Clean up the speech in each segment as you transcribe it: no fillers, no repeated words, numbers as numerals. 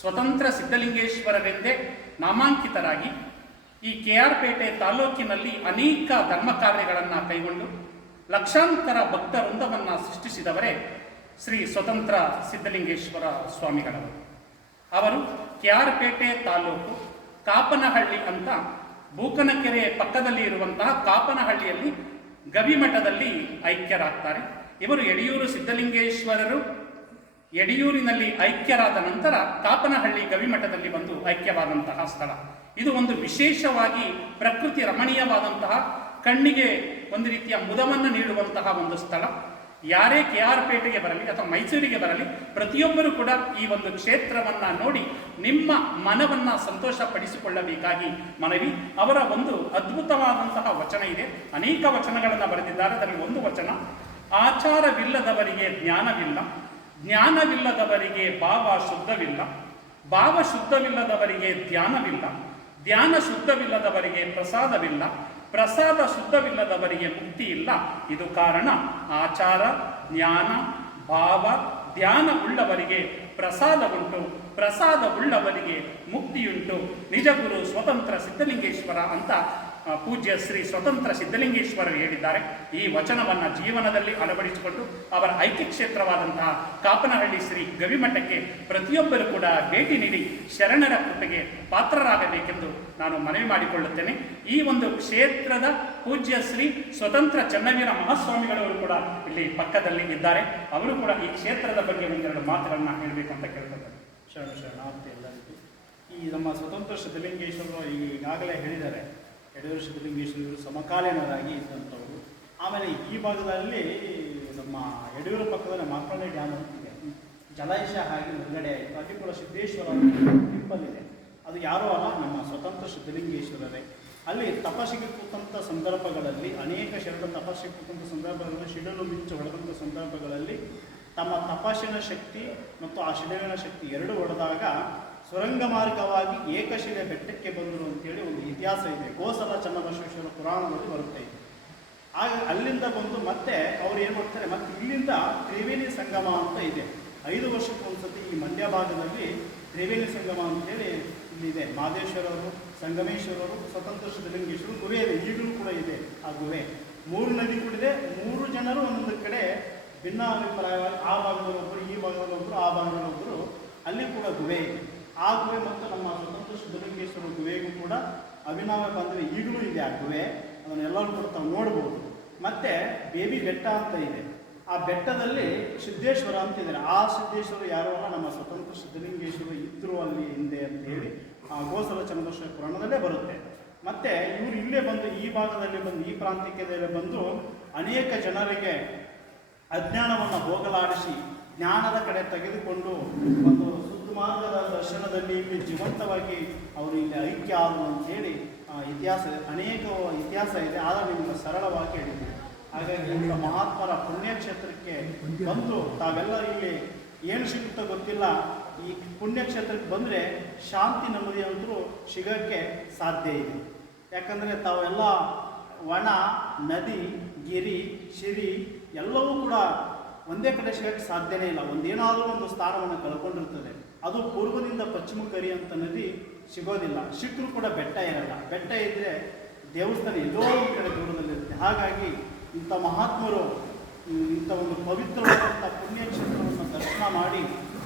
ಸ್ವತಂತ್ರ ಸಿದ್ಧಲಿಂಗೇಶ್ವರರೆಂದೇ ನಾಮಾಂಕಿತರಾಗಿ ಈ KR ಪೇಟೆ ತಾಲೂಕಿನಲ್ಲಿ ಅನೇಕ ಧರ್ಮ ಕಾರ್ಯಗಳನ್ನು ಕೈಗೊಂಡು ಲಕ್ಷಾಂತರ ಭಕ್ತ ವೃಂದವನ್ನು ಸೃಷ್ಟಿಸಿದವರೇ ಶ್ರೀ ಸ್ವತಂತ್ರ ಸಿದ್ಧಲಿಂಗೇಶ್ವರ ಸ್ವಾಮಿಗಳವರು. ಅವರು KR ಪೇಟೆ ತಾಲೂಕು ಕಾಪನಹಳ್ಳಿ ಅಂತ ಬೂಕನಕೆರೆ ಪಕ್ಕದಲ್ಲಿ ಇರುವಂತಹ ಕಾಪನಹಳ್ಳಿಯಲ್ಲಿ ಗವಿಮಠದಲ್ಲಿ ಐಕ್ಯರಾಗ್ತಾರೆ. ಇವರು ಯಡಿಯೂರು ಸಿದ್ಧಲಿಂಗೇಶ್ವರರು ಯಡಿಯೂರಿನಲ್ಲಿ ಐಕ್ಯರಾದ ನಂತರ ಕಾಪನಹಳ್ಳಿ ಗವಿಮಠದಲ್ಲಿ ಬಂದು ಐಕ್ಯವಾದಂತಹ ಸ್ಥಳ. ಇದು ಒಂದು ವಿಶೇಷವಾಗಿ ಪ್ರಕೃತಿ ರಮಣೀಯವಾದಂತಹ, ಕಣ್ಣಿಗೆ ಒಂದು ರೀತಿಯ ಮುದವನ್ನು ನೀಡುವಂತಹ ಒಂದು ಸ್ಥಳ. ಯಾರೇ KR ಪೇಟೆಗೆ ಬರಲಿ ಅಥವಾ ಮೈಸೂರಿಗೆ ಬರಲಿ, ಪ್ರತಿಯೊಬ್ಬರೂ ಕೂಡ ಈ ಒಂದು ಕ್ಷೇತ್ರವನ್ನು ನೋಡಿ ನಿಮ್ಮ ಮನವನ್ನು ಸಂತೋಷಪಡಿಸಿಕೊಳ್ಳಬೇಕಾಗಿ ಮನವಿ. ಅವರ ಒಂದು ಅದ್ಭುತವಾದಂತಹ ವಚನ ಇದೆ, ಅನೇಕ ವಚನಗಳನ್ನು ಬರೆದಿದ್ದಾರೆ. ಅದರಲ್ಲಿ ಒಂದು ವಚನ, ಆಚಾರವಿಲ್ಲದವರಿಗೆ ಜ್ಞಾನವಿಲ್ಲ, ಜ್ಞಾನವಿಲ್ಲದವರಿಗೆ ಭಾವ ಶುದ್ಧವಿಲ್ಲ, ಭಾವ ಶುದ್ಧವಿಲ್ಲದವರಿಗೆ ಧ್ಯಾನವಿಲ್ಲ, ಧ್ಯಾನ ಶುದ್ಧವಿಲ್ಲದವರಿಗೆ ಪ್ರಸಾದವಿಲ್ಲ, ಪ್ರಸಾದ ಶುದ್ಧವಿಲ್ಲದವರಿಗೆ ಮುಕ್ತಿ ಇಲ್ಲ. ಇದು ಕಾರಣ ಆಚಾರ, ಜ್ಞಾನ, ಭಾವ, ಧ್ಯಾನ ಉಳ್ಳವರಿಗೆ ಪ್ರಸಾದ ಉಂಟು, ಪ್ರಸಾದ ಉಳ್ಳವರಿಗೆ ಮುಕ್ತಿಯುಂಟು. ನಿಜ ಗುರು ಸ್ವತಂತ್ರ ಸಿದ್ಧಲಿಂಗೇಶ್ವರ ಅಂತ ಪೂಜ್ಯ ಶ್ರೀ ಸ್ವತಂತ್ರ ಸಿದ್ಧಲಿಂಗೇಶ್ವರರು ಹೇಳಿದ್ದಾರೆ. ಈ ವಚನವನ್ನು ಜೀವನದಲ್ಲಿ ಅಳವಡಿಸಿಕೊಂಡು ಅವರ ಐಕ್ಯ ಕ್ಷೇತ್ರವಾದಂತಹ ಕಾಪನಹಳ್ಳಿ ಶ್ರೀ ಗವಿಮಠಕ್ಕೆ ಪ್ರತಿಯೊಬ್ಬರು ಕೂಡ ಭೇಟಿ ನೀಡಿ ಶರಣರ ಕೃಪೆಗೆ ಪಾತ್ರರಾಗಬೇಕೆಂದು ನಾನು ಮನವಿ ಮಾಡಿಕೊಳ್ಳುತ್ತೇನೆ. ಈ ಒಂದು ಕ್ಷೇತ್ರದ ಪೂಜ್ಯ ಶ್ರೀ ಸ್ವತಂತ್ರ ಚನ್ನವೀರ ಮಹಾಸ್ವಾಮಿಗಳವರು ಕೂಡ ಇಲ್ಲಿ ಪಕ್ಕದಲ್ಲಿ ಇದ್ದಾರೆ. ಅವರು ಕೂಡ ಈ ಕ್ಷೇತ್ರದ ಬಗ್ಗೆ ಒಂದೆರಡು ಮಾತುಗಳನ್ನ ಹೇಳಬೇಕು ಅಂತ ಕೇಳ್ಕೊತಾರೆ. ಶರಣಾರ್ಥಿ ಎಲ್ಲರಿಗೂ. ಈ ನಮ್ಮ ಸ್ವತಂತ್ರ ಸಿದ್ಧಲಿಂಗೇಶ್ವರರು ಈಗಾಗಲೇ ಹೇಳಿದ್ದಾರೆ, ಯಡಿಯೂರು ಸಿದ್ಧಲಿಂಗೇಶ್ವರರು ಸಮಕಾಲೀನರಾಗಿ ಇದ್ದಂಥವರು. ಆಮೇಲೆ ಈ ಭಾಗದಲ್ಲಿ ನಮ್ಮ ಯಡಿಯೂರು ಪಕ್ಕದಲ್ಲಿ ಮಾರ್ಕಂಡೆ ಡ್ಯಾಮ್ ಅಂತಿದೆ, ಜಲಾಶಯ ಆಗಿ ಮುಳುಗಡೆ ಆಯಿತು. ಅಲ್ಲಿ ಕೂಡ ಸಿದ್ದೇಶ್ವರ ಟೆಂಪಲ್ ಇದೆ. ಅದು ಯಾರೂ ಅಲ್ಲ, ನಮ್ಮ ಸ್ವತಂತ್ರ ಸಿದ್ಧಲಿಂಗೇಶ್ವರರೇ. ಅಲ್ಲಿ ತಪಸ್ಸಿಗೆ ಕೂತಂಥ ಸಂದರ್ಭಗಳಲ್ಲಿ, ಅನೇಕ ಶರಣ ತಪಸ್ಸಿಗೆ ಕೂತಂಥ ಸಂದರ್ಭಗಳಲ್ಲಿ, ಶಿಡಲು ಮಿಂಚು ಹೊಡೆದಂಥ ಸಂದರ್ಭಗಳಲ್ಲಿ ತಮ್ಮ ತಪಸ್ಸಿನ ಶಕ್ತಿ ಮತ್ತು ಆ ಶಿಲೆಗಳ ಶಕ್ತಿ ಎರಡು ಹೊಡೆದಾಗ ಸುರಂಗ ಮಾರ್ಗವಾಗಿ ಏಕಶಿಲೆ ಬೆಟ್ಟಕ್ಕೆ ಬಂದರು ಅಂತೇಳಿ ಒಂದು ಇತಿಹಾಸ ಇದೆ. ಗೋಸಲ ಚನ್ನಬಸವೇಶ್ವರ ಪುರಾಣದಲ್ಲಿ ಬರುತ್ತೆ. ಆಗ ಅಲ್ಲಿಂದ ಬಂದು ಮತ್ತೆ ಅವ್ರು ಏನು ಮಾಡ್ತಾರೆ, ಮತ್ತೆ ಇಲ್ಲಿಂದ ತ್ರಿವೇಣಿ ಸಂಗಮ ಅಂತ ಇದೆ. 5 ವರ್ಷಕ್ಕೊಂದ್ಸತಿ ಈ ಮಂಡ್ಯ ಭಾಗದಲ್ಲಿ ತ್ರಿವೇಣಿ ಸಂಗಮ ಅಂತೇಳಿ ಇಲ್ಲಿದೆ. ಮಹದೇಶ್ವರರು, ಸಂಗಮೇಶ್ವರರು, ಸ್ವತಂತ್ರ ಸಿದ್ಧಲಿಂಗೇಶ್ವರರು ಗುಹೆ ಇದೆ, ಈಗಲೂ ಕೂಡ ಇದೆ ಆ ಗುಹೆ. 3 ನದಿ ಕೂಡ ಇದೆ. 3 ಜನರು ಒಂದೊಂದು ಕಡೆ ಭಿನ್ನಾಭಿಪ್ರಾಯವಾಗಿ, ಆ ಭಾಗದಲ್ಲಿ ಒಬ್ಬರು, ಈ ಭಾಗದಲ್ಲಿ ಒಬ್ಬರು, ಆ ಭಾಗದಲ್ಲಿ ಒಬ್ಬರು, ಅಲ್ಲಿ ಕೂಡ ಗುಹೆ ಇದೆ. ಆ ಗುಹೆ ಮತ್ತು ನಮ್ಮ ಸ್ವತಂತ್ರ ಸಿದ್ಧಲಿಂಗೇಶ್ವರ ಗುಹೆಗೂ ಕೂಡ ಅಭಿನವ ಬಂದರೆ ಈಗಲೂ ಇದೆ ಆ ಗುಹೆ. ಅದನ್ನೆಲ್ಲರೂ ಕೂಡ ತಾವು ನೋಡ್ಬೋದು. ಮತ್ತು ಬೇಬಿ ಬೆಟ್ಟ ಅಂತ ಇದೆ. ಆ ಬೆಟ್ಟದಲ್ಲಿ ಸಿದ್ದೇಶ್ವರ ಅಂತಿದ್ದಾರೆ. ಆ ಸಿದ್ದೇಶ್ವರ ಯಾರು ಅಲ್ಲ, ನಮ್ಮ ಸ್ವತಂತ್ರ ಸಿದ್ಧಲಿಂಗೇಶ್ವರ ಇದ್ದರು ಅಲ್ಲಿ ಹಿಂದೆ ಅಂತ ಹೇಳಿ ಆ ಗೋಸಲ ಚನ್ನಬಸವೇಶ್ವರ ಪುರಾಣದಲ್ಲೇ ಬರುತ್ತೆ. ಮತ್ತು ಇವರು ಇಲ್ಲೇ ಬಂದು ಈ ಭಾಗದಲ್ಲಿ ಬಂದು, ಈ ಪ್ರಾಂತ್ಯದಲ್ಲಿ ಬಂದು ಅನೇಕ ಜನರಿಗೆ ಅಜ್ಞಾನವನ್ನು ಹೋಗಲಾಡಿಸಿ ಜ್ಞಾನದ ಕಡೆ ತೆಗೆದುಕೊಂಡು ಒಂದು ಮಾರ್ಗದ ದರ್ಶನದಲ್ಲಿ ಇಲ್ಲಿ ಜೀವಂತವಾಗಿ ಅವರು ಇಲ್ಲಿ ಐಕ್ಯ ಆದರು ಅಂತೇಳಿ ಇತಿಹಾಸ, ಅನೇಕ ಇತಿಹಾಸ ಇದೆ. ಆದರೆ ನಿಮಗೆ ಸರಳವಾಗಿ ಹೇಳಿದ್ದೀವಿ. ಹಾಗಾಗಿ ಇಂಥ ಮಹಾತ್ಮರ ಪುಣ್ಯಕ್ಷೇತ್ರಕ್ಕೆ ಬಂದು ತಾವೆಲ್ಲ ಇಲ್ಲಿ ಏನು ಸಿಗುತ್ತೋ ಗೊತ್ತಿಲ್ಲ, ಈ ಪುಣ್ಯಕ್ಷೇತ್ರಕ್ಕೆ ಬಂದರೆ ಶಾಂತಿ ನೆಮ್ಮದಿ ಅಂತೂ ಸಿಗೋಕ್ಕೆ ಸಾಧ್ಯ ಇದೆ. ಯಾಕಂದರೆ ತಾವೆಲ್ಲ ವನ, ನದಿ, ಗಿರಿ, ಶಿರಿ ಎಲ್ಲವೂ ಕೂಡ ಒಂದೇ ಕಡೆ ಸಿಗೋಕ್ಕೆ ಸಾಧ್ಯನೇ ಇಲ್ಲ. ಒಂದೇನಾದರೂ ಒಂದು ಸ್ಥಾನವನ್ನು ಕಳ್ಕೊಂಡಿರ್ತದೆ. ಅದು ಪೂರ್ವದಿಂದ ಪಶ್ಚಿಮಕ್ಕೆ ಹರಿಯುವಂಥ ನದಿ ಸಿಗೋದಿಲ್ಲ. ಸಿಕ್ಕರೂ ಕೂಡ ಬೆಟ್ಟ ಇರಲ್ಲ. ಬೆಟ್ಟ ಇದ್ದರೆ ದೇವಸ್ಥಾನ ಎಲ್ಲೋ ಒಂದು ಕಡೆ ದೂರದಲ್ಲಿರುತ್ತೆ. ಹಾಗಾಗಿ ಇಂಥ ಮಹಾತ್ಮರು ಇಂಥ ಒಂದು ಪವಿತ್ರವಾದಂಥ ಪುಣ್ಯಕ್ಷೇತ್ರವನ್ನು ದರ್ಶನ ಮಾಡಿ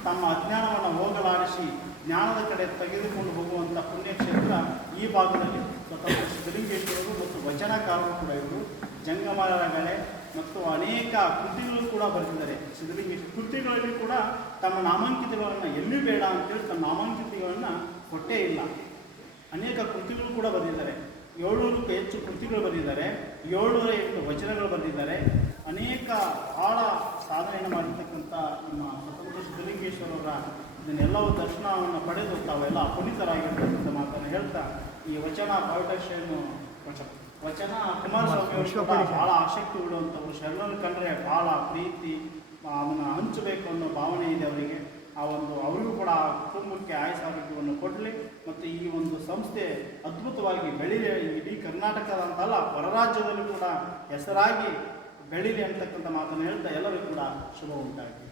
ತಮ್ಮ ಅಜ್ಞಾನವನ್ನು ಹೋಗಲಾಡಿಸಿ ಜ್ಞಾನದ ಕಡೆ ತೆಗೆದುಕೊಂಡು ಹೋಗುವಂಥ ಪುಣ್ಯಕ್ಷೇತ್ರ ಈ ಭಾಗದಲ್ಲಿ ಸ್ವತಂತ್ರ ಸಿದ್ಧಲಿಂಗೇಶ್ವರರು ಮತ್ತು ವಚನಕಾರರು ಕೂಡ ಇವರು. ಜಂಗಮರಗಳೆ ಮತ್ತು ಅನೇಕ ಕೃತಿಗಳು ಕೂಡ ಬರೆದಿದ್ದಾರೆ. ಸಿದ್ಧಲಿಂಗೇಶ್ವರ ಕೃತಿಗಳಲ್ಲಿ ಕೂಡ ತಮ್ಮ ನಾಮಾಂಕಿತಗಳನ್ನು ಎಲ್ಲಿ ಬೇಡ ಅಂತೇಳಿ ತಮ್ಮ ನಾಮಾಂಕಿತಗಳನ್ನು ಕೊಟ್ಟೇ ಇಲ್ಲ. ಅನೇಕ ಕೃತಿಗಳು ಕೂಡ ಬರೆದಿದ್ದಾರೆ. 700ಕ್ಕೂ ಹೆಚ್ಚು ಕೃತಿಗಳು ಬರೆದಿದ್ದಾರೆ. 708 ವಚನಗಳು ಬರೆದಿದ್ದಾರೆ. ಅನೇಕ ಭಾಳ ಸಾಧನೆಯನ್ನು ಮಾಡಿರ್ತಕ್ಕಂಥ ನಮ್ಮ ಸ್ವತಂತ್ರ ಸಿದ್ಧಲಿಂಗೇಶ್ವರರ ಇದನ್ನೆಲ್ಲವೂ ದರ್ಶನವನ್ನು ಪಡೆದು ತಾವೆಲ್ಲ ಪುನೀತರಾಗಿರ್ತಕ್ಕಂಥ ಮಾತನ್ನು ಹೇಳ್ತಾ ಈ ವಚನ ಪಾಠಶಯನ್ನು ವಚನ ಕುಮಾರಸ್ವಾಮಿ ಭಾಳ ಆಸಕ್ತಿ ಉಳ್ಳುವಂಥವ್ರು. ಶರಣರು ಕಂಡ್ರೆ ಭಾಳ ಪ್ರೀತಿ, ಅದನ್ನು ಹಂಚಬೇಕು ಅನ್ನೋ ಭಾವನೆ ಇದೆ ಅವರಿಗೆ. ಆ ಒಂದು ಅವರಿಗೂ ಕೂಡ ಕುಟುಂಬಕ್ಕೆ ಆಯುಸಾರೋಗ್ಯವನ್ನು ಕೊಡಲಿ ಮತ್ತು ಈ ಒಂದು ಸಂಸ್ಥೆ ಅದ್ಭುತವಾಗಿ ಬೆಳೀಲಿ. ಇಡೀ ಕರ್ನಾಟಕದ ಅಂತಲ್ಲ, ಹೊರ ರಾಜ್ಯದಲ್ಲೂ ಕೂಡ ಹೆಸರಾಗಿ ಬೆಳೀಲಿ ಅಂತಕ್ಕಂಥ ಮಾತನ್ನು ಹೇಳ್ತಾ ಎಲ್ಲರಿಗೂ ಕೂಡ ಶುಭ ಉಂಟಾಗಿದೆ.